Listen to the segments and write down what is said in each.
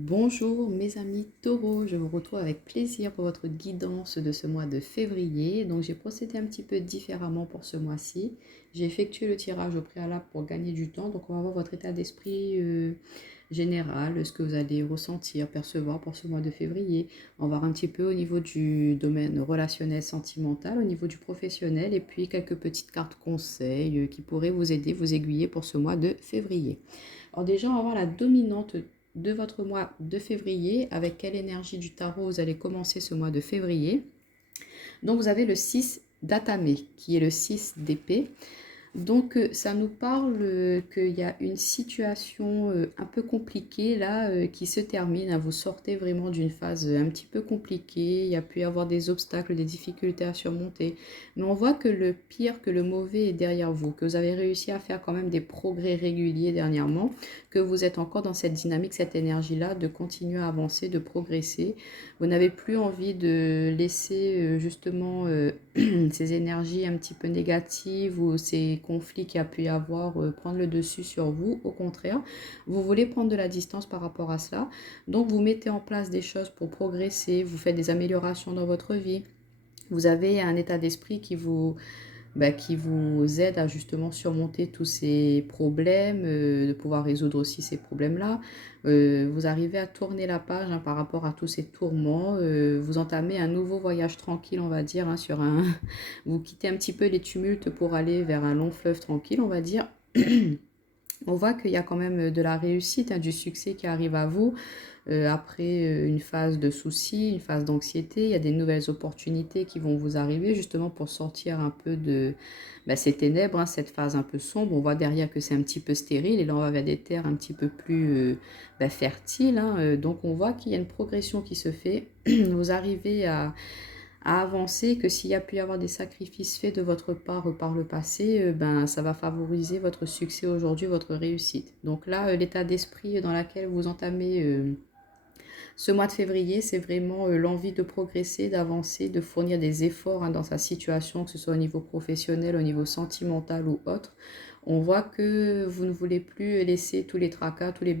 Bonjour mes amis taureaux, je vous retrouve avec plaisir pour votre guidance de ce mois de février. Donc j'ai procédé un petit peu différemment pour ce mois-ci. J'ai effectué le tirage au préalable pour gagner du temps. Donc on va voir votre état d'esprit général, ce que vous allez ressentir, percevoir pour ce mois de février. On va voir un petit peu au niveau du domaine relationnel, sentimental, au niveau du professionnel et puis quelques petites cartes conseils qui pourraient vous aider, vous aiguiller pour ce mois de février. Alors déjà, on va voir la dominante de votre mois de février, avec quelle énergie du tarot vous allez commencer ce mois de février. Donc vous avez le 6 d'Atame, qui est le 6 d'épée. Donc ça nous parle qu'il y a une situation un peu compliquée là qui se termine. Vous sortez vraiment d'une phase un petit peu compliquée. Il y a pu y avoir des obstacles, des difficultés à surmonter. Mais on voit que le pire, que le mauvais est derrière vous, que vous avez réussi à faire quand même des progrès réguliers dernièrement, que vous êtes encore dans cette dynamique, cette énergie-là de continuer à avancer, de progresser. Vous n'avez plus envie de laisser justement ces énergies un petit peu négatives ou ces conflits qu'il y a pu y avoir prendre le dessus sur vous. Au contraire, vous voulez prendre de la distance par rapport à cela. Donc vous mettez en place des choses pour progresser, vous faites des améliorations dans votre vie. Vous avez un état d'esprit qui vous aide à justement surmonter tous ces problèmes, de pouvoir résoudre aussi ces problèmes-là. Vous arrivez à tourner la page par rapport à tous ces tourments. Vous entamez un nouveau voyage tranquille, on va dire, sur un... Vous quittez un petit peu les tumultes pour aller vers un long fleuve tranquille, on va dire. On voit qu'il y a quand même de la réussite, du succès qui arrive à vous après une phase de soucis, une phase d'anxiété. Il y a des nouvelles opportunités qui vont vous arriver justement pour sortir un peu de ces ténèbres, cette phase un peu sombre. On voit derrière que c'est un petit peu stérile et là on va vers des terres un petit peu plus fertiles. Donc on voit qu'il y a une progression qui se fait. Vous arrivez à avancer, que s'il y a pu y avoir des sacrifices faits de votre part par le passé, ça va favoriser votre succès aujourd'hui, votre réussite. Donc là, l'état d'esprit dans lequel vous entamez ce mois de février, c'est vraiment l'envie de progresser, d'avancer, de fournir des efforts dans sa situation, que ce soit au niveau professionnel, au niveau sentimental ou autre. On voit que vous ne voulez plus laisser tous les tracas, tous les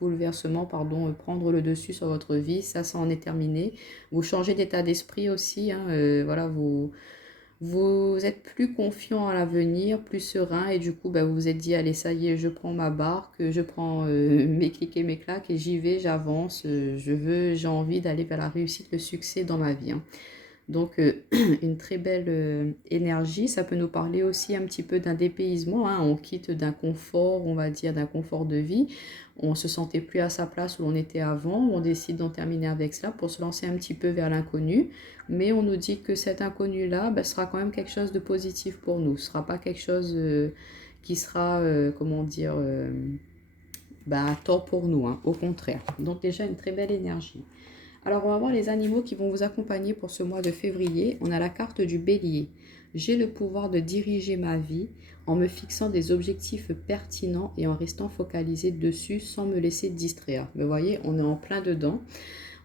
bouleversements, prendre le dessus sur votre vie. Ça en est terminé. Vous changez d'état d'esprit aussi. Voilà, vous êtes plus confiant à l'avenir, plus serein et du coup, vous vous êtes dit, allez, ça y est, je prends ma barque, je prends mes clics et mes claques et j'y vais, j'avance, j'ai envie d'aller vers la réussite, le succès dans ma vie. Donc, une très belle énergie. Ça peut nous parler aussi un petit peu d'un dépaysement. On quitte d'un confort, on va dire, d'un confort de vie. On se sentait plus à sa place où l'on était avant. On décide d'en terminer avec cela pour se lancer un petit peu vers l'inconnu. Mais on nous dit que cet inconnu-là sera quand même quelque chose de positif pour nous. Ce ne sera pas quelque chose qui sera, à tort pour nous. Au contraire. Donc déjà, une très belle énergie. Alors, on va voir les animaux qui vont vous accompagner pour ce mois de février. On a la carte du bélier. J'ai le pouvoir de diriger ma vie en me fixant des objectifs pertinents et en restant focalisé dessus sans me laisser distraire. Vous voyez, on est en plein dedans.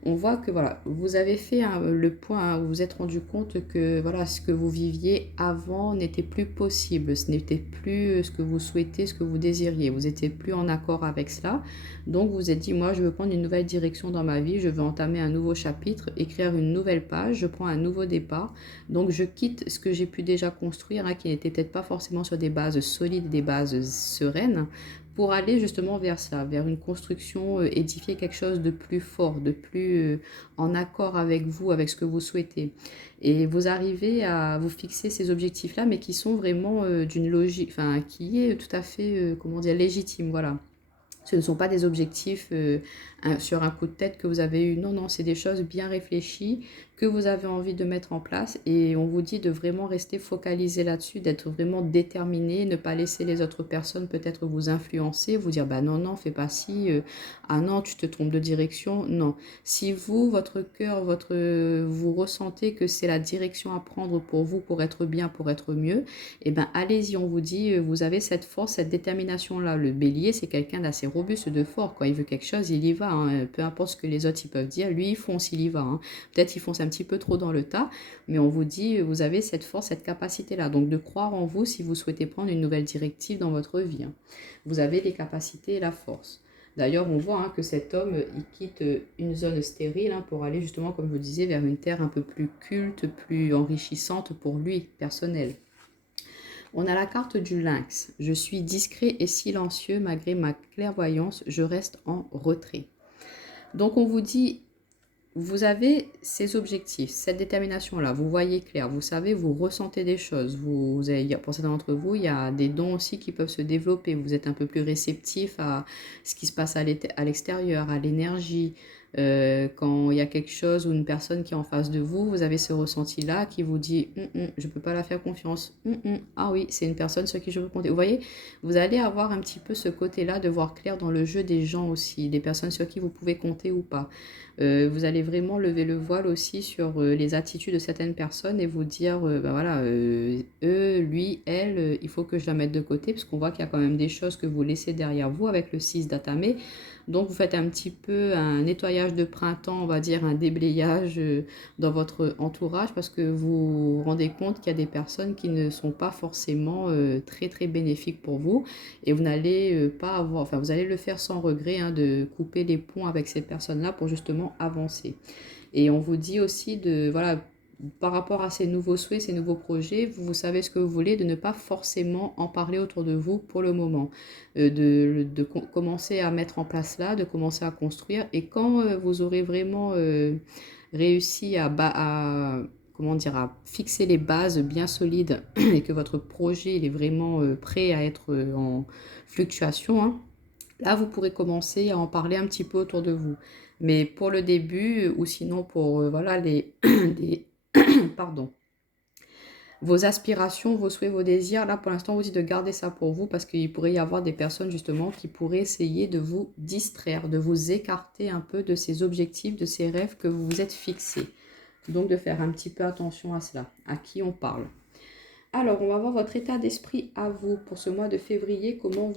On voit que voilà, vous avez fait le point, vous vous êtes rendu compte que voilà, ce que vous viviez avant n'était plus possible, ce n'était plus ce que vous souhaitez, ce que vous désiriez, vous n'étiez plus en accord avec cela. Donc vous vous êtes dit, moi je veux prendre une nouvelle direction dans ma vie, je veux entamer un nouveau chapitre, écrire une nouvelle page, je prends un nouveau départ. Donc je quitte ce que j'ai pu déjà construire, qui n'était peut-être pas forcément sur des bases solides, des bases sereines, pour aller justement vers ça, vers une construction, édifier quelque chose de plus fort, de plus en accord avec vous, avec ce que vous souhaitez. Et vous arrivez à vous fixer ces objectifs-là, mais qui sont vraiment d'une logique, enfin, qui est tout à fait, légitime, voilà. Ce ne sont pas des objectifs sur un coup de tête que vous avez eu. Non, non, c'est des choses bien réfléchies que vous avez envie de mettre en place. Et on vous dit de vraiment rester focalisé là-dessus, d'être vraiment déterminé, ne pas laisser les autres personnes peut-être vous influencer, vous dire, non, non, fais pas ci, ah non, tu te trompes de direction. Non. Si vous, votre cœur, vous ressentez que c'est la direction à prendre pour vous, pour être bien, pour être mieux, allez-y, on vous dit, vous avez cette force, cette détermination-là. Le bélier, c'est quelqu'un d'assez robuste, de fort. Quand il veut quelque chose, il y va. Peu importe ce que les autres ils peuvent dire, lui, il fonce, il y va. Peut-être il fonce un petit peu trop dans le tas, mais on vous dit, vous avez cette force, cette capacité-là. Donc de croire en vous si vous souhaitez prendre une nouvelle directive dans votre vie. Vous avez les capacités et la force. D'ailleurs, on voit que cet homme, il quitte une zone stérile pour aller justement, comme je vous disais, vers une terre un peu plus culte, plus enrichissante pour lui, personnelle. On a la carte du lynx. Je suis discret et silencieux malgré ma clairvoyance, je reste en retrait. Donc on vous dit, vous avez ces objectifs, cette détermination-là, vous voyez clair, vous savez, vous ressentez des choses. Vous avez, pour certains d'entre vous, il y a des dons aussi qui peuvent se développer. Vous êtes un peu plus réceptif à ce qui se passe à l'extérieur, à l'énergie. Quand il y a quelque chose ou une personne qui est en face de vous, vous avez ce ressenti-là qui vous dit je ne peux pas la faire confiance. Ah oui, c'est une personne sur qui je peux compter. Vous voyez, vous allez avoir un petit peu ce côté-là de voir clair dans le jeu des gens aussi, des personnes sur qui vous pouvez compter ou pas. Vous allez vraiment lever le voile aussi sur les attitudes de certaines personnes et vous dire, voilà, eux, lui, elle, il faut que je la mette de côté parce qu'on voit qu'il y a quand même des choses que vous laissez derrière vous avec le 6 d'Atame. Donc vous faites un petit peu un nettoyage de printemps, on va dire un déblayage dans votre entourage parce que vous vous rendez compte qu'il y a des personnes qui ne sont pas forcément très très bénéfiques pour vous et vous n'allez pas avoir, enfin vous allez le faire sans regret de couper les ponts avec ces personnes-là pour justement avancer. Et on vous dit aussi de, voilà, par rapport à ces nouveaux souhaits, ces nouveaux projets, vous savez ce que vous voulez, de ne pas forcément en parler autour de vous pour le moment, de commencer à mettre en place là, de commencer à construire. Et quand vous aurez vraiment réussi comment dire, à fixer les bases bien solides et que votre projet il est vraiment prêt à être en fluctuation, là, vous pourrez commencer à en parler un petit peu autour de vous. Mais pour le début, ou sinon pour voilà, pardon, vos aspirations, vos souhaits, vos désirs, là pour l'instant, on vous dit de garder ça pour vous parce qu'il pourrait y avoir des personnes justement qui pourraient essayer de vous distraire, de vous écarter un peu de ces objectifs, de ces rêves que vous vous êtes fixés. Donc de faire un petit peu attention à cela, à qui on parle. Alors, on va voir votre état d'esprit à vous pour ce mois de février, comment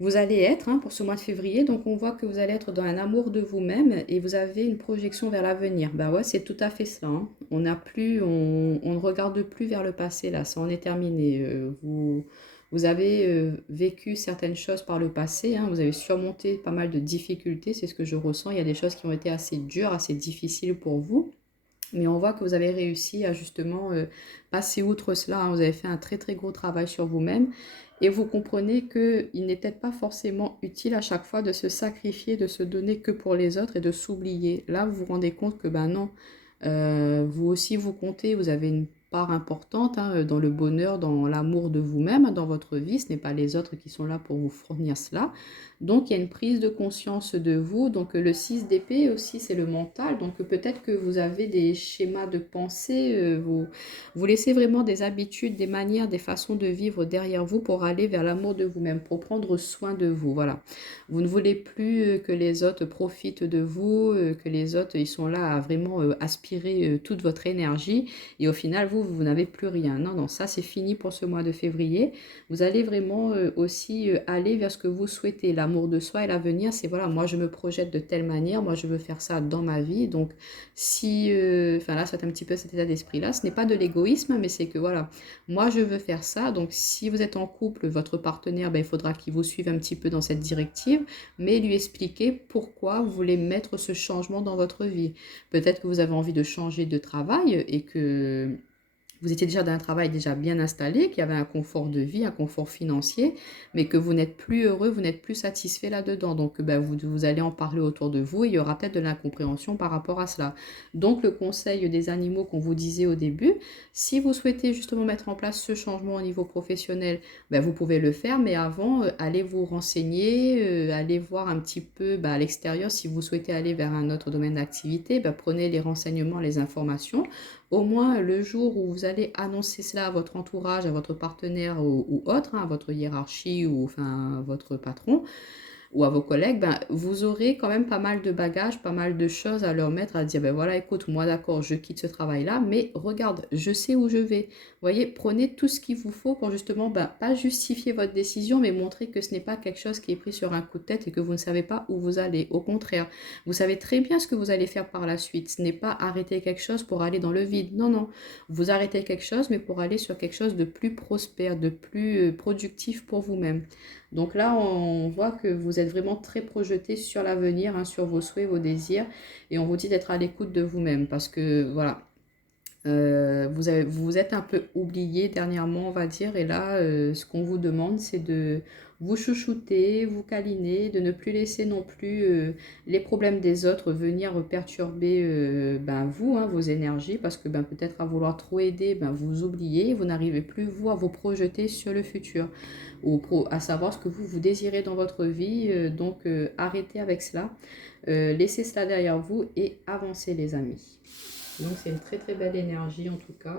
vous allez être pour ce mois de février. Donc, on voit que vous allez être dans un amour de vous-même et vous avez une projection vers l'avenir. Ben ouais, c'est tout à fait cela. On ne regarde plus vers le passé, là, ça en est terminé. Vous avez vécu certaines choses par le passé, vous avez surmonté pas mal de difficultés, c'est ce que je ressens. Il y a des choses qui ont été assez dures, assez difficiles pour vous. Mais on voit que vous avez réussi à justement passer outre cela. Vous avez fait un très très gros travail sur vous-même. Et vous comprenez qu'il n'est peut-être pas forcément utile à chaque fois de se sacrifier, de se donner que pour les autres et de s'oublier. Là, vous vous rendez compte que ben non, vous aussi vous comptez, vous avez une part importante dans le bonheur, dans l'amour de vous-même, dans votre vie. Ce n'est pas les autres qui sont là pour vous fournir cela. Donc, il y a une prise de conscience de vous. Donc, le 6 d'épée aussi, c'est le mental. Donc, peut-être que vous avez des schémas de pensée. Vous laissez vraiment des habitudes, des manières, des façons de vivre derrière vous pour aller vers l'amour de vous-même, pour prendre soin de vous. Voilà. Vous ne voulez plus que les autres profitent de vous, que les autres, ils sont là à vraiment aspirer toute votre énergie. Et au final, vous n'avez plus rien. Non, non, ça, c'est fini pour ce mois de février. Vous allez vraiment aussi aller vers ce que vous souhaitez. L'amour de soi et l'avenir, c'est voilà, moi je me projette de telle manière, moi je veux faire ça dans ma vie. Donc si, enfin là c'est un petit peu cet état d'esprit-là, ce n'est pas de l'égoïsme, mais c'est que voilà, moi je veux faire ça. Donc si vous êtes en couple, votre partenaire, il faudra qu'il vous suive un petit peu dans cette directive, mais lui expliquer pourquoi vous voulez mettre ce changement dans votre vie. Peut-être que vous avez envie de changer de travail et que vous étiez déjà dans un travail déjà bien installé, qu'il y avait un confort de vie, un confort financier, mais que vous n'êtes plus heureux, vous n'êtes plus satisfait là-dedans. Donc, vous allez en parler autour de vous et il y aura peut-être de l'incompréhension par rapport à cela. Donc, le conseil des animaux qu'on vous disait au début, si vous souhaitez justement mettre en place ce changement au niveau professionnel, vous pouvez le faire, mais avant, allez vous renseigner, allez voir un petit peu à l'extérieur si vous souhaitez aller vers un autre domaine d'activité, prenez les renseignements, les informations. Au moins, le jour où vous allez annoncer cela à votre entourage, à votre partenaire ou autre, à votre hiérarchie ou enfin, à votre patron ou à vos collègues, vous aurez quand même pas mal de bagages, pas mal de choses à leur mettre, à dire, voilà, écoute, moi d'accord, je quitte ce travail-là, mais regarde, je sais où je vais. Vous voyez, prenez tout ce qu'il vous faut pour justement, pas justifier votre décision, mais montrer que ce n'est pas quelque chose qui est pris sur un coup de tête et que vous ne savez pas où vous allez. Au contraire, vous savez très bien ce que vous allez faire par la suite. Ce n'est pas arrêter quelque chose pour aller dans le vide. Non, non. Vous arrêtez quelque chose, mais pour aller sur quelque chose de plus prospère, de plus productif pour vous-même. Donc là, on voit que vous êtes vraiment très projeté sur l'avenir, hein, sur vos souhaits, vos désirs, et on vous dit d'être à l'écoute de vous-même parce que voilà, vous vous êtes un peu oublié dernièrement, on va dire, et là, ce qu'on vous demande, c'est de vous chouchouter, vous câliner, de ne plus laisser non plus les problèmes des autres venir perturber ben, vous, hein, vos énergies, parce que ben, peut-être à vouloir trop aider, ben, vous oubliez, vous n'arrivez plus, vous, à vous projeter sur le futur, ou à savoir ce que vous désirez dans votre vie, donc arrêtez avec cela, laissez cela derrière vous et avancez les amis. Donc c'est une très très belle énergie en tout cas.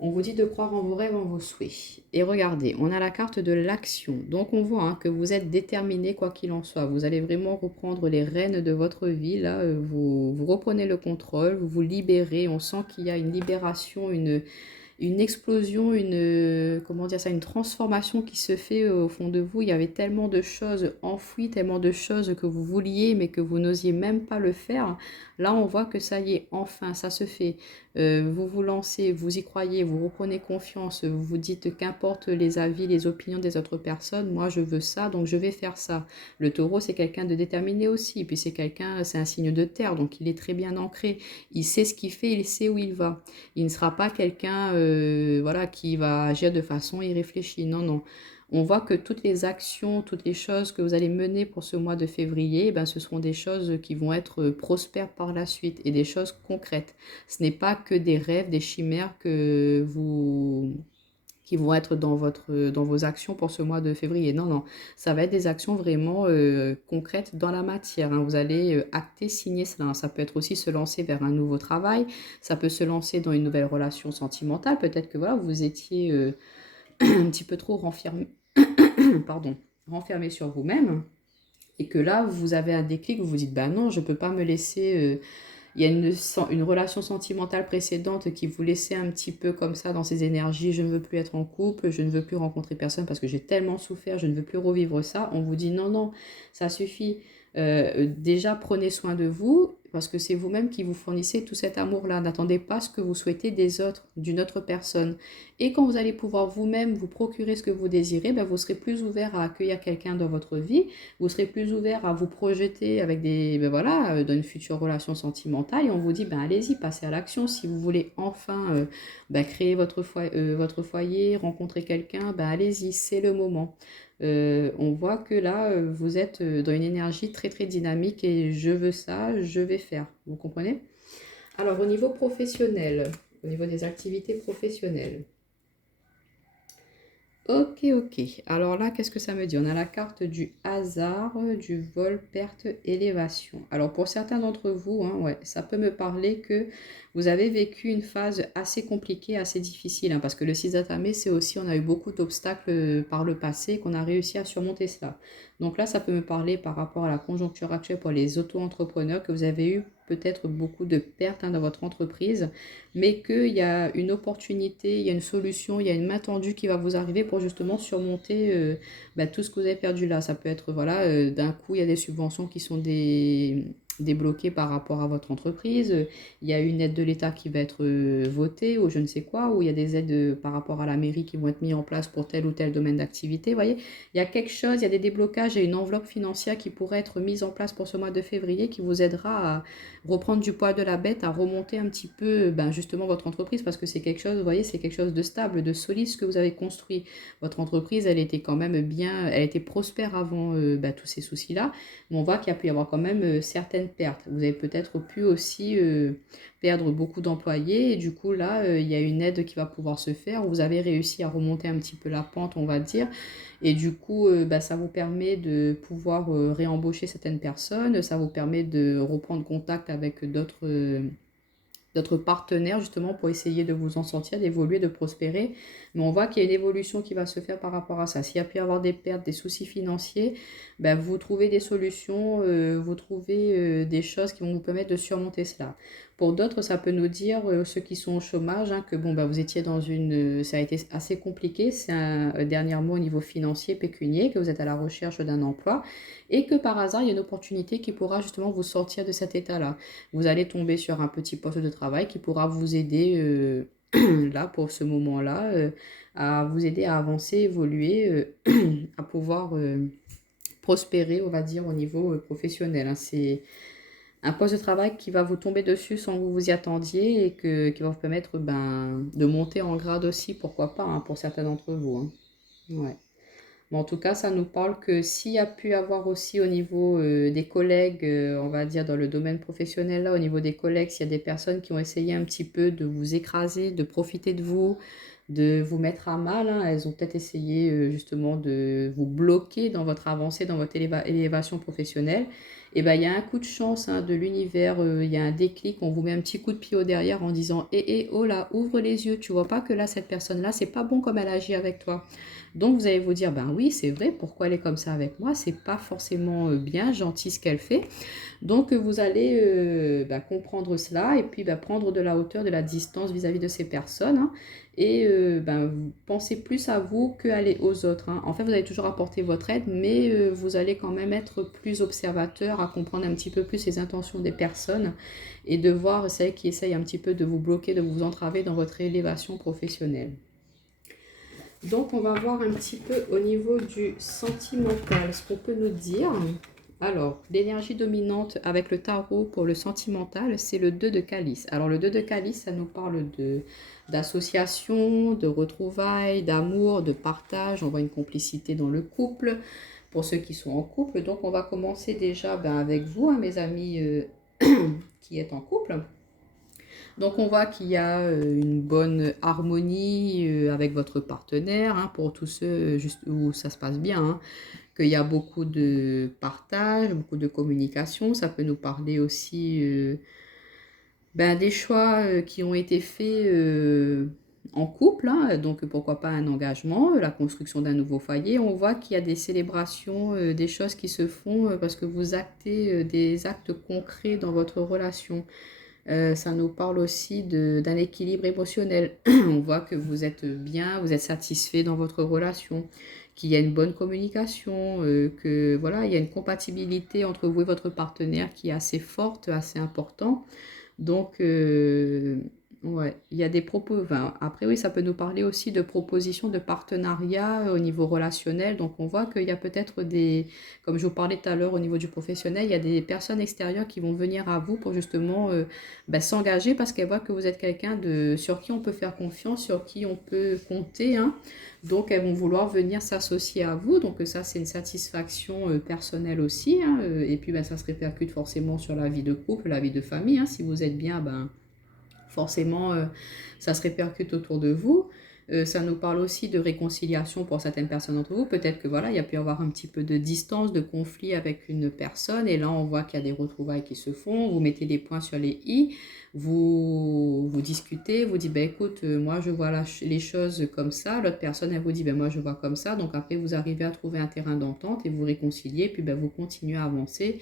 On vous dit de croire en vos rêves, en vos souhaits. Et regardez, on a la carte de l'action. Donc on voit hein, que vous êtes déterminé quoi qu'il en soit. Vous allez vraiment reprendre les rênes de votre vie. Là, vous reprenez le contrôle, vous vous libérez. On sent qu'il y a une libération, une explosion, comment dire ça, une transformation qui se fait au fond de vous. Il y avait tellement de choses enfouies, tellement de choses que vous vouliez, mais que vous n'osiez même pas le faire. Là, on voit que ça y est, enfin, ça se fait. Vous vous lancez, vous y croyez, vous reprenez confiance, vous vous dites qu'importe les avis, les opinions des autres personnes, moi je veux ça, donc je vais faire ça. Le taureau, c'est quelqu'un de déterminé aussi, puis c'est quelqu'un, c'est un signe de terre, donc il est très bien ancré. Il sait ce qu'il fait, il sait où il va. Il ne sera pas quelqu'un voilà, qui va agir de façon irréfléchie. Non, non. On voit que toutes les actions, toutes les choses que vous allez mener pour ce mois de février, eh ben, ce seront des choses qui vont être prospères par la suite et des choses concrètes. Ce n'est pas que des rêves, des chimères qui vont être dans vos actions pour ce mois de février. Non, non, ça va être des actions vraiment concrètes dans la matière, hein. Vous allez acter, signer cela, hein. Ça peut être aussi se lancer vers un nouveau travail, ça peut se lancer dans une nouvelle relation sentimentale. Peut-être que voilà, vous étiez un petit peu trop renfermé, pardon, renfermé sur vous-même et que là, vous avez un déclic, vous vous dites, bah non, je ne peux pas me laisser... il y a une relation sentimentale précédente qui vous laissait un petit peu comme ça dans ses énergies. Je ne veux plus être en couple, je ne veux plus rencontrer personne parce que j'ai tellement souffert, je ne veux plus revivre ça. On vous dit non, non, ça suffit. Déjà, prenez soin de vous parce que c'est vous-même qui vous fournissez tout cet amour-là. N'attendez pas ce que vous souhaitez des autres, d'une autre personne. Et quand vous allez pouvoir vous-même vous procurer ce que vous désirez, ben vous serez plus ouvert à accueillir quelqu'un dans votre vie, vous serez plus ouvert à vous projeter avec ben voilà, dans une future relation sentimentale et on vous dit, ben allez-y, passez à l'action. Si vous voulez enfin ben créer votre foyer, rencontrer quelqu'un, ben allez-y, c'est le moment. On voit que là, vous êtes dans une énergie très très dynamique et je veux ça, je vais faire. Vous comprenez? Alors au niveau professionnel, au niveau des activités professionnelles. Ok, ok. Alors là, qu'est-ce que ça me dit? On a la carte du hasard, du vol, perte, élévation. Alors pour certains d'entre vous, hein, ouais, ça peut me parler que vous avez vécu une phase assez compliquée, assez difficile, hein, parce que le 6 d'atamé, c'est aussi, on a eu beaucoup d'obstacles par le passé, qu'on a réussi à surmonter cela. Donc là, ça peut me parler par rapport à la conjoncture actuelle pour les auto-entrepreneurs, que vous avez eu peut-être beaucoup de pertes hein, dans votre entreprise mais qu'il y a une opportunité, il y a une solution, il y a une main tendue qui va vous arriver pour justement surmonter bah, tout ce que vous avez perdu là. Ça peut être, voilà, d'un coup, il y a des subventions qui sont débloquées par rapport à votre entreprise, il y a une aide de l'État qui va être votée ou je ne sais quoi, ou il y a des aides par rapport à la mairie qui vont être mises en place pour tel ou tel domaine d'activité. Vous voyez, il y a quelque chose, il y a des déblocages et une enveloppe financière qui pourrait être mise en place pour ce mois de février qui vous aidera à reprendre du poids de la bête, à remonter un petit peu ben, justement votre entreprise parce que c'est quelque chose, vous voyez, c'est quelque chose de stable, de solide ce que vous avez construit. Votre entreprise, elle était quand même bien, elle était prospère avant ben, tous ces soucis-là, mais on voit qu'il y a pu y avoir quand même certaines pertes. Vous avez peut-être pu aussi perdre beaucoup d'employés et du coup là, il y a une aide qui va pouvoir se faire. Vous avez réussi à remonter un petit peu la pente, on va dire. Et du coup, bah, ça vous permet de pouvoir réembaucher certaines personnes, ça vous permet de reprendre contact avec d'autres partenaires justement pour essayer de vous en sortir, d'évoluer, de prospérer. Mais on voit qu'il y a une évolution qui va se faire par rapport à ça. S'il y a pu y avoir des pertes, des soucis financiers, ben, vous trouvez des solutions, vous trouvez des choses qui vont vous permettre de surmonter cela. Pour d'autres, ça peut nous dire, ceux qui sont au chômage, hein, que bon, ben, vous étiez dans ça a été assez compliqué, c'est dernièrement au niveau financier, pécunier, que vous êtes à la recherche d'un emploi et que par hasard, il y a une opportunité qui pourra justement vous sortir de cet état-là. Vous allez tomber sur un petit poste de travail qui pourra vous aider là, pour ce moment-là, à vous aider à avancer, évoluer, à pouvoir prospérer, on va dire, au niveau professionnel, hein. C'est un poste de travail qui va vous tomber dessus sans que vous vous y attendiez et qui va vous permettre de monter en grade aussi, pourquoi pas, hein, pour certains d'entre vous, hein. Ouais. Mais en tout cas, ça nous parle que s'il y a pu avoir aussi au niveau des collègues, on va dire dans le domaine professionnel, là, au niveau des collègues, s'il y a des personnes qui ont essayé un petit peu de vous écraser, de profiter de vous, de vous mettre à mal, hein, elles ont peut-être essayé justement de vous bloquer dans votre avancée, dans votre élévation professionnelle. Et ben, il y a un coup de chance hein, de l'univers, il y a un déclic, on vous met un petit coup de pied au derrière en disant oh là, ouvre les yeux, tu vois pas que là, cette personne-là, c'est pas bon comme elle agit avec toi. Donc vous allez vous dire, ben oui, c'est vrai, pourquoi elle est comme ça avec moi? C'est pas forcément bien gentil ce qu'elle fait. Donc vous allez comprendre cela et puis prendre de la hauteur, de la distance vis-à-vis de ces personnes, hein, et vous pensez plus à vous qu'aller aux autres, hein. En fait, vous allez toujours apporter votre aide, mais vous allez quand même être plus observateur, à comprendre un petit peu plus les intentions des personnes et de voir celles qui essayent un petit peu de vous bloquer, de vous entraver dans votre élévation professionnelle. Donc, on va voir un petit peu au niveau du sentimental, ce qu'on peut nous dire. Alors, l'énergie dominante avec le tarot pour le sentimental, c'est le 2 de calice. Alors, le 2 de calice, ça nous parle d'association, de retrouvailles, d'amour, de partage. On voit une complicité dans le couple, pour ceux qui sont en couple. Donc, on va commencer déjà avec vous, hein, mes amis qui êtes en couple. Donc on voit qu'il y a une bonne harmonie avec votre partenaire, hein, pour tous ceux juste où ça se passe bien, hein, qu'il y a beaucoup de partage, beaucoup de communication. Ça peut nous parler aussi des choix qui ont été faits en couple, hein, donc pourquoi pas un engagement, la construction d'un nouveau foyer. On voit qu'il y a des célébrations, des choses qui se font parce que vous actez des actes concrets dans votre relation. Ça nous parle aussi d'un équilibre émotionnel. On voit que vous êtes bien, vous êtes satisfait dans votre relation, qu'il y a une bonne communication, que voilà, il y a une compatibilité entre vous et votre partenaire qui est assez forte, assez important. Donc, ouais, il y a des propos. Enfin, après, oui, ça peut nous parler aussi de propositions de partenariat au niveau relationnel. Donc, on voit qu'il y a peut-être des, comme je vous parlais tout à l'heure au niveau du professionnel, il y a des personnes extérieures qui vont venir à vous pour justement s'engager parce qu'elles voient que vous êtes quelqu'un sur qui on peut faire confiance, sur qui on peut compter, hein. Donc, elles vont vouloir venir s'associer à vous. Donc, ça, c'est une satisfaction personnelle aussi, hein. Et puis, ça se répercute forcément sur la vie de couple, la vie de famille, hein. Si vous êtes bien, forcément, ça se répercute autour de vous. Ça nous parle aussi de réconciliation pour certaines personnes d'entre vous. Peut-être que voilà, il y a pu y avoir un petit peu de distance, de conflit avec une personne. Et là, on voit qu'il y a des retrouvailles qui se font. Vous mettez des points sur les i. Vous discutez. Vous dites, écoute, moi, je vois les choses comme ça. L'autre personne, elle vous dit, moi, je vois comme ça. Donc après, vous arrivez à trouver un terrain d'entente et vous réconciliez. Puis vous continuez à avancer,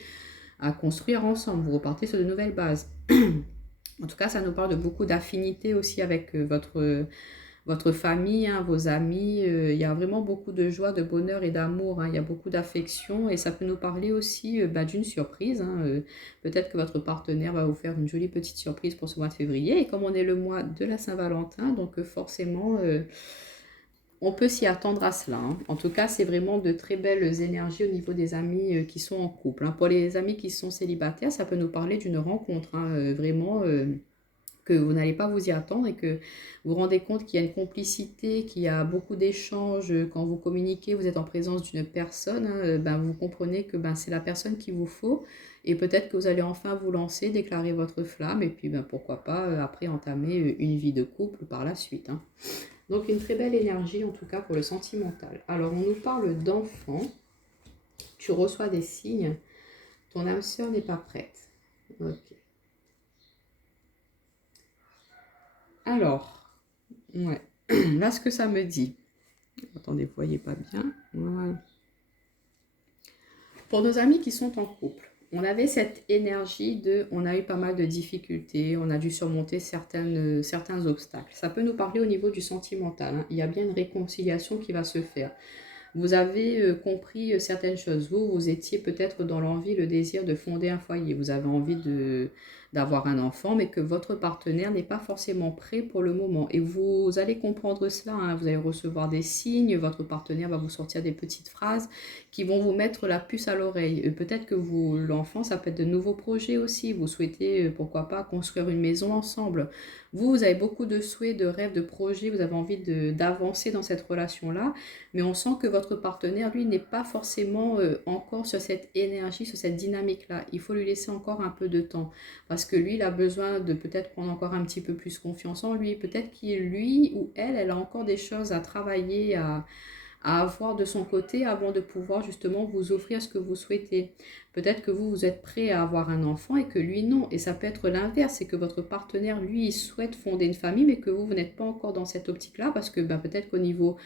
à construire ensemble. Vous repartez sur de nouvelles bases. En tout cas, ça nous parle de beaucoup d'affinités aussi avec votre famille, hein, vos amis. Il y a vraiment beaucoup de joie, de bonheur et d'amour, hein. Il y a beaucoup d'affection et ça peut nous parler aussi d'une surprise, hein. Peut-être que votre partenaire va vous faire une jolie petite surprise pour ce mois de février. Et comme on est le mois de la Saint-Valentin, donc forcément, on peut s'y attendre à cela, hein. En tout cas, c'est vraiment de très belles énergies au niveau des amis qui sont en couple, hein. Pour les amis qui sont célibataires, ça peut nous parler d'une rencontre, hein, vraiment que vous n'allez pas vous y attendre et que vous vous rendez compte qu'il y a une complicité, qu'il y a beaucoup d'échanges. Quand vous communiquez, vous êtes en présence d'une personne, hein, vous comprenez que c'est la personne qu'il vous faut et peut-être que vous allez enfin vous lancer, déclarer votre flamme et puis pourquoi pas après entamer une vie de couple par la suite, hein. Donc une très belle énergie en tout cas pour le sentimental. Alors on nous parle d'enfant, tu reçois des signes, ton âme sœur n'est pas prête. Ok. Alors, ouais. Là ce que ça me dit. Attendez, vous voyez pas bien. Voilà. Pour nos amis qui sont en couple, on avait cette énergie on a eu pas mal de difficultés, on a dû surmonter certains obstacles. Ça peut nous parler au niveau du sentimental, hein. Il y a bien une réconciliation qui va se faire. vous avez compris certaines choses. Vous étiez peut-être dans l'envie, le désir de fonder un foyer. Vous avez envie d'avoir un enfant, mais que votre partenaire n'est pas forcément prêt pour le moment. Et vous allez comprendre cela, hein. Vous allez recevoir des signes, votre partenaire va vous sortir des petites phrases qui vont vous mettre la puce à l'oreille. Peut-être que vous, l'enfant, ça peut être de nouveaux projets aussi. Vous souhaitez, pourquoi pas, construire une maison ensemble. Vous avez beaucoup de souhaits, de rêves, de projets. Vous avez envie d'avancer dans cette relation-là. Mais on sent que votre partenaire, lui, n'est pas forcément encore sur cette énergie, sur cette dynamique-là. Il faut lui laisser encore un peu de temps. Parce que lui, il a besoin de peut-être prendre encore un petit peu plus confiance en lui. Peut-être qu'il, lui ou elle a encore des choses à travailler, à avoir de son côté avant de pouvoir justement vous offrir ce que vous souhaitez. Peut-être que vous êtes prêt à avoir un enfant et que lui non. Et ça peut être l'inverse, c'est que votre partenaire, lui, il souhaite fonder une famille, mais que vous n'êtes pas encore dans cette optique-là parce que peut-être qu'au niveau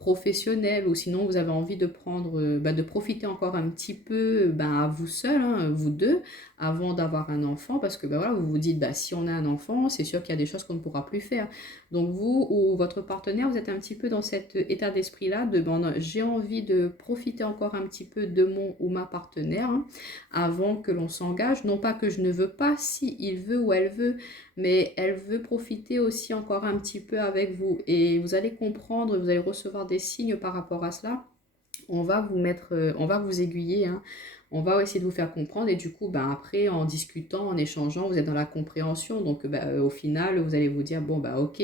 professionnel ou sinon vous avez envie de prendre, de profiter encore un petit peu à vous seul, hein, vous deux, avant d'avoir un enfant parce que voilà, vous vous dites si on a un enfant, c'est sûr qu'il y a des choses qu'on ne pourra plus faire. Donc vous ou votre partenaire, vous êtes un petit peu dans cet état d'esprit-là de j'ai envie de profiter encore un petit peu de mon ou ma partenaire hein, avant que l'on s'engage. Non pas que je ne veux pas, si il veut ou elle veut, mais elle veut profiter aussi encore un petit peu avec vous. Et vous allez comprendre, vous allez recevoir des signes par rapport à cela. On va vous mettre, on va vous aiguiller, hein. On va essayer de vous faire comprendre et du coup, après, en discutant, en échangeant, vous êtes dans la compréhension. Donc, au final, vous allez vous dire, bon, ok,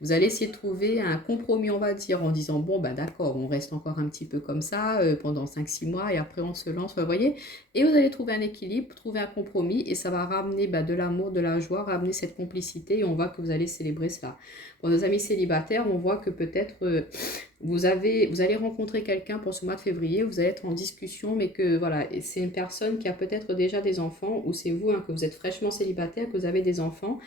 vous allez essayer de trouver un compromis, on va dire, en disant, bon, d'accord, on reste encore un petit peu comme ça pendant 5-6 mois et après, on se lance, vous voyez. Et vous allez trouver un équilibre, trouver un compromis et ça va ramener de l'amour, de la joie, ramener cette complicité et on voit que vous allez célébrer cela. Pour nos amis célibataires, on voit que peut-être vous allez rencontrer quelqu'un pour ce mois de février, vous allez être en discussion, mais que voilà, c'est une personne qui a peut-être déjà des enfants, ou c'est vous, hein, que vous êtes fraîchement célibataire, que vous avez des enfants,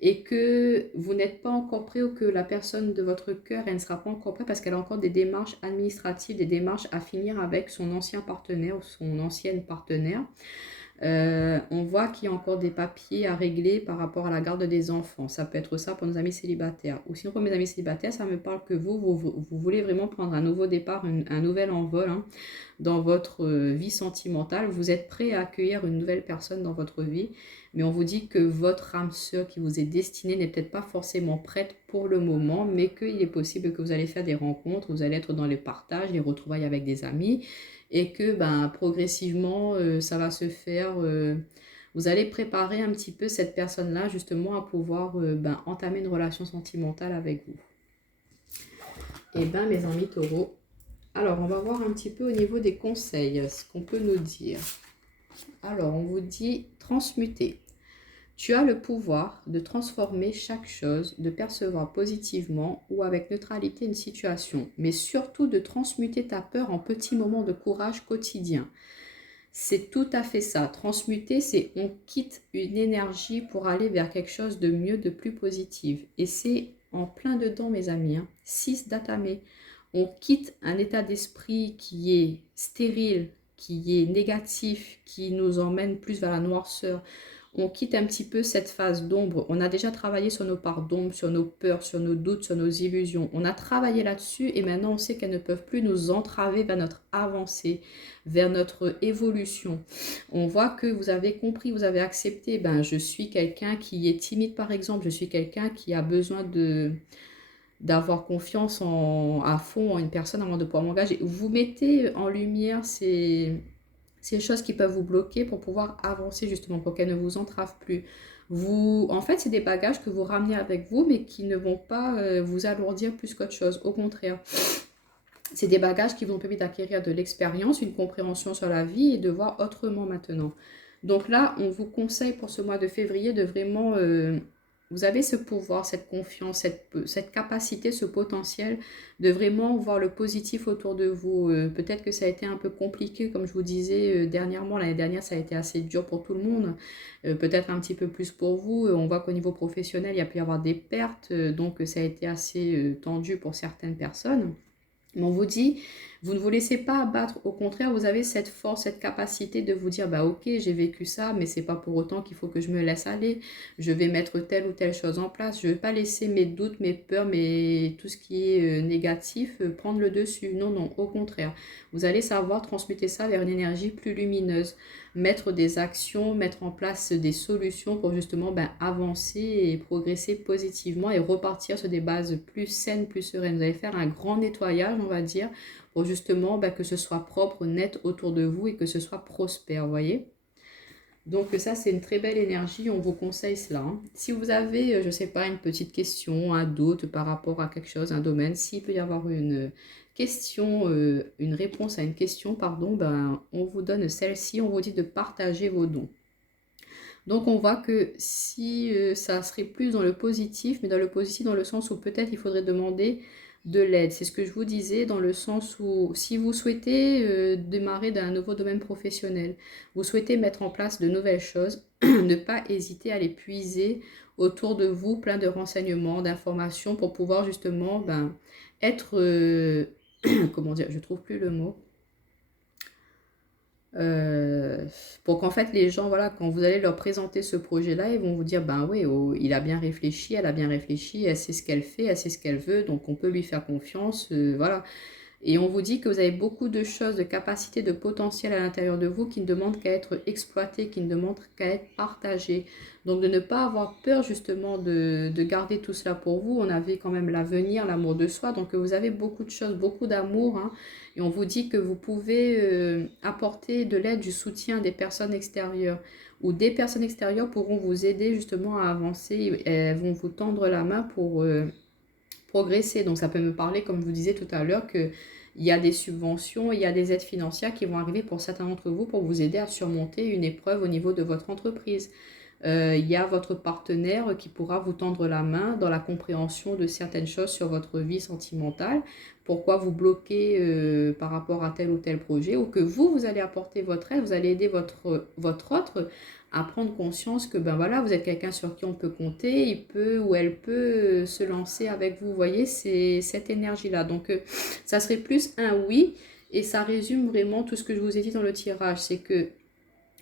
et que vous n'êtes pas encore prêt, ou que la personne de votre cœur, elle ne sera pas encore prête, parce qu'elle a encore des démarches administratives, des démarches à finir avec son ancien partenaire, ou son ancienne partenaire. On voit qu'il y a encore des papiers à régler par rapport à la garde des enfants. Ça peut être ça pour nos amis célibataires. Ou sinon, pour mes amis célibataires, ça me parle que vous voulez vraiment prendre un nouveau départ, un nouvel envol hein, dans votre vie sentimentale. Vous êtes prêt à accueillir une nouvelle personne dans votre vie. Mais on vous dit que votre âme sœur qui vous est destinée n'est peut-être pas forcément prête pour le moment, mais qu'il est possible que vous allez faire des rencontres, vous allez être dans les partages, les retrouvailles avec des amis, et que progressivement ça va se faire, vous allez préparer un petit peu cette personne-là justement à pouvoir entamer une relation sentimentale avec vous. Et mes amis taureaux, alors on va voir un petit peu au niveau des conseils, ce qu'on peut nous dire. Alors on vous dit transmuter. Tu as le pouvoir de transformer chaque chose, de percevoir positivement ou avec neutralité une situation, mais surtout de transmuter ta peur en petits moments de courage quotidien. C'est tout à fait ça. Transmuter, c'est on quitte une énergie pour aller vers quelque chose de mieux, de plus positif. Et c'est en plein dedans, mes amis. 6 datamés. On quitte un état d'esprit qui est stérile, qui est négatif, qui nous emmène plus vers la noirceur. On quitte un petit peu cette phase d'ombre. On a déjà travaillé sur nos parts d'ombre, sur nos peurs, sur nos doutes, sur nos illusions. On a travaillé là-dessus et maintenant on sait qu'elles ne peuvent plus nous entraver vers notre avancée, vers notre évolution. On voit que vous avez compris, vous avez accepté, je suis quelqu'un qui est timide par exemple, je suis quelqu'un qui a besoin d'avoir confiance à fond en une personne avant de pouvoir m'engager. Vous mettez en lumière ces choses qui peuvent vous bloquer pour pouvoir avancer justement, pour qu'elles ne vous entravent plus. En fait, c'est des bagages que vous ramenez avec vous, mais qui ne vont pas vous alourdir plus qu'autre chose. Au contraire, c'est des bagages qui vont permettre d'acquérir de l'expérience, une compréhension sur la vie et de voir autrement maintenant. Donc là, on vous conseille pour ce mois de février de vraiment... vous avez ce pouvoir, cette confiance, cette capacité, ce potentiel de vraiment voir le positif autour de vous. Peut-être que ça a été un peu compliqué, comme je vous disais dernièrement. L'année dernière, ça a été assez dur pour tout le monde. Peut-être un petit peu plus pour vous. On voit qu'au niveau professionnel, il y a pu y avoir des pertes. Donc, ça a été assez tendu pour certaines personnes. Mais on vous dit, Vous ne vous laissez pas abattre, au contraire, vous avez cette force, cette capacité de vous dire, bah ok, j'ai vécu ça, mais c'est pas pour autant qu'il faut que je me laisse aller. Je vais mettre telle ou telle chose en place. Je ne vais pas laisser mes doutes, mes peurs, tout ce qui est négatif prendre le dessus. Non, non, au contraire. Vous allez savoir transmuter ça vers une énergie plus lumineuse. Mettre des actions, mettre en place des solutions pour justement avancer et progresser positivement et repartir sur des bases plus saines, plus sereines. Vous allez faire un grand nettoyage, on va dire, pour justement que ce soit propre, net autour de vous et que ce soit prospère, vous voyez. Donc ça, c'est une très belle énergie, on vous conseille cela, hein. Si vous avez, je ne sais pas, une petite question, un doute par rapport à quelque chose, un domaine, s'il peut y avoir une question, une réponse à une question, pardon, on vous donne celle-ci, on vous dit de partager vos dons. Donc on voit que si ça serait plus dans le positif, mais dans le positif dans le sens où peut-être il faudrait demander de l'aide. C'est ce que je vous disais dans le sens où si vous souhaitez démarrer d'un nouveau domaine professionnel, vous souhaitez mettre en place de nouvelles choses, ne pas hésiter à les puiser autour de vous, plein de renseignements, d'informations pour pouvoir justement être, comment dire, je trouve plus le mot. Pour qu'en fait les gens, voilà, quand vous allez leur présenter ce projet-là, ils vont vous dire, ben oui, oh, il a bien réfléchi, elle a bien réfléchi, elle sait ce qu'elle fait, elle sait ce qu'elle veut, donc on peut lui faire confiance, voilà. Et on vous dit que vous avez beaucoup de choses, de capacités, de potentiel à l'intérieur de vous qui ne demandent qu'à être exploitées, qui ne demandent qu'à être partagées. Donc de ne pas avoir peur justement de garder tout cela pour vous. On avait quand même l'avenir, l'amour de soi. Donc vous avez beaucoup de choses, beaucoup d'amour, hein. Et on vous dit que vous pouvez apporter de l'aide, du soutien à des personnes extérieures. Ou des personnes extérieures pourront vous aider justement à avancer. Elles vont vous tendre la main pour progresser. Donc ça peut me parler, comme je vous disais tout à l'heure, que il y a des subventions, il y a des aides financières qui vont arriver pour certains d'entre vous pour vous aider à surmonter une épreuve au niveau de votre entreprise. Il y a votre partenaire qui pourra vous tendre la main dans la compréhension de certaines choses sur votre vie sentimentale, pourquoi vous bloquez par rapport à tel ou tel projet, ou que vous allez apporter votre aide, vous allez aider votre autre à prendre conscience que voilà, vous êtes quelqu'un sur qui on peut compter, il peut ou elle peut se lancer avec vous. Vous voyez, c'est cette énergie-là. Donc, ça serait plus un oui, et ça résume vraiment tout ce que je vous ai dit dans le tirage. C'est que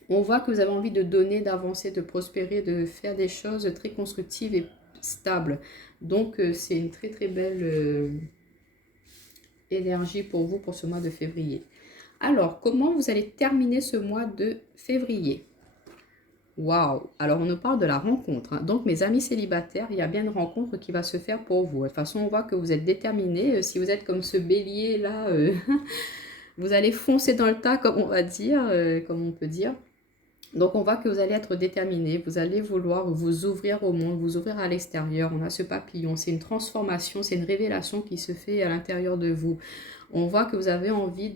on voit que vous avez envie de donner, d'avancer, de prospérer, de faire des choses très constructives et stables. Donc, c'est une très très belle énergie pour vous pour ce mois de février. Alors, comment vous allez terminer ce mois de février ? Waouh! Alors, on nous parle de la rencontre, hein. Donc, mes amis célibataires, il y a bien une rencontre qui va se faire pour vous. De toute façon, on voit que vous êtes déterminés. Si vous êtes comme ce bélier-là, vous allez foncer dans le tas, comme on va dire, comme on peut dire. Donc, on voit que vous allez être déterminés. Vous allez vouloir vous ouvrir au monde, vous ouvrir à l'extérieur. On a ce papillon. C'est une transformation, c'est une révélation qui se fait à l'intérieur de vous. On voit que vous avez envie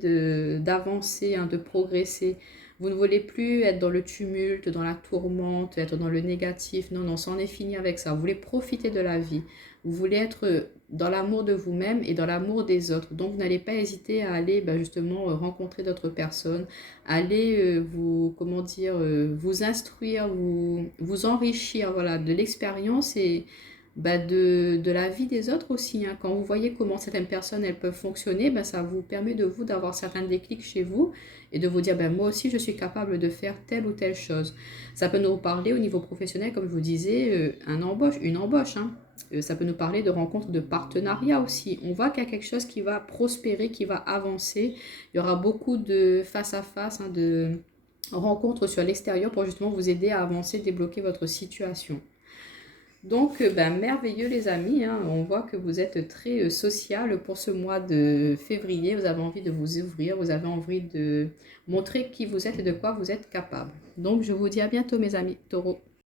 d'avancer, hein, de progresser. Vous ne voulez plus être dans le tumulte, dans la tourmente, être dans le négatif. Non, non, c'en est fini avec ça. Vous voulez profiter de la vie. Vous voulez être dans l'amour de vous-même et dans l'amour des autres. Donc, vous n'allez pas hésiter à aller justement rencontrer d'autres personnes, aller comment dire, vous instruire, vous enrichir, voilà, de l'expérience et de la vie des autres aussi, hein. Quand vous voyez comment certaines personnes elles peuvent fonctionner, ça vous permet de vous d'avoir certains déclics chez vous et de vous dire moi aussi je suis capable de faire telle ou telle chose. Ça peut nous parler au niveau professionnel, comme je vous disais, une embauche, hein. Ça peut nous parler de rencontres de partenariat aussi. On voit qu'il y a quelque chose qui va prospérer, qui va avancer. Il y aura beaucoup de face à face, hein, de rencontres sur l'extérieur pour justement vous aider à avancer, débloquer votre situation. Donc, merveilleux les amis, hein. On voit que vous êtes très social pour ce mois de février. Vous avez envie de vous ouvrir, vous avez envie de montrer qui vous êtes et de quoi vous êtes capable. Donc, je vous dis à bientôt mes amis taureaux.